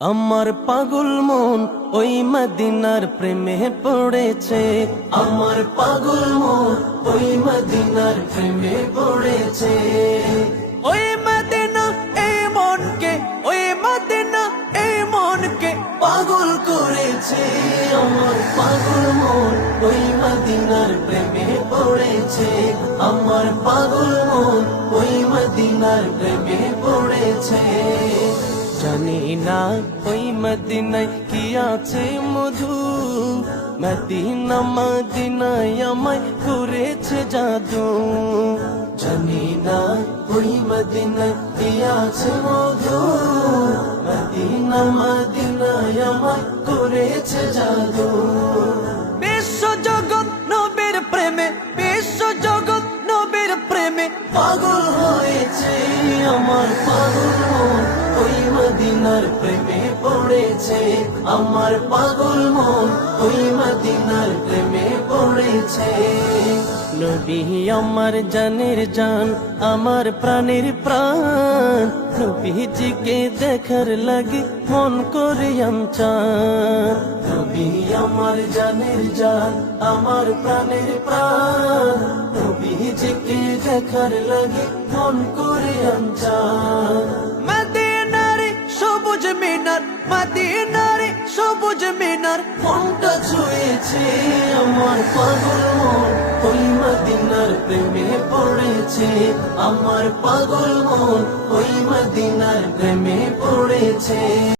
আমার পাগল মন ওই মদিনার প্রেমে পড়েছে। আমার পাগল মন ওই মদিনার প্রেমে পড়েছে। ওই মদিনা এই মনকে, ওই মদিনা এই মনকে পাগল করেছে। আমার পাগল মন ওই মদিনার প্রেমে পড়েছে। আমার পাগল মন ওই মদিনার প্রেমে পড়েছে। জানি না ওই মদিনায় কি আছে মধু, মদিনা মদিনায় আমায় করেছে জাদু। জানি না ওই মদিনায় কি আছে মধু, মদিনা মদিনায় আমায় করেছে জাদু। বিশ্ব জগৎ নবীর প্রেমে, বিশ্ব জগৎ নবীর প্রেমে পাগল হয়েছে। আমার পাগল মন ওই মদিনার প্রেমে পড়েছে। আমার পাগল মন ওই মদিনার প্রেমে পড়েছে। নবী আমার জানের জান, আমার প্রাণের প্রাণ, নবীজিকে দেখার লাগি মন করে চান। নবী আমার জানের জান, আমার প্রাণের প্রাণ, নবীজিকে দেখার লাগি মন করে চান। মদিনারে সবুজ মিনার, মদিনারে সবুজ মিনার মনটা ছুঁয়েছে। আমার পাগল মন ওই মদিনার প্রেমে পড়েছে। আমার পাগল মন ওই মদিনার প্রেমে পড়েছে।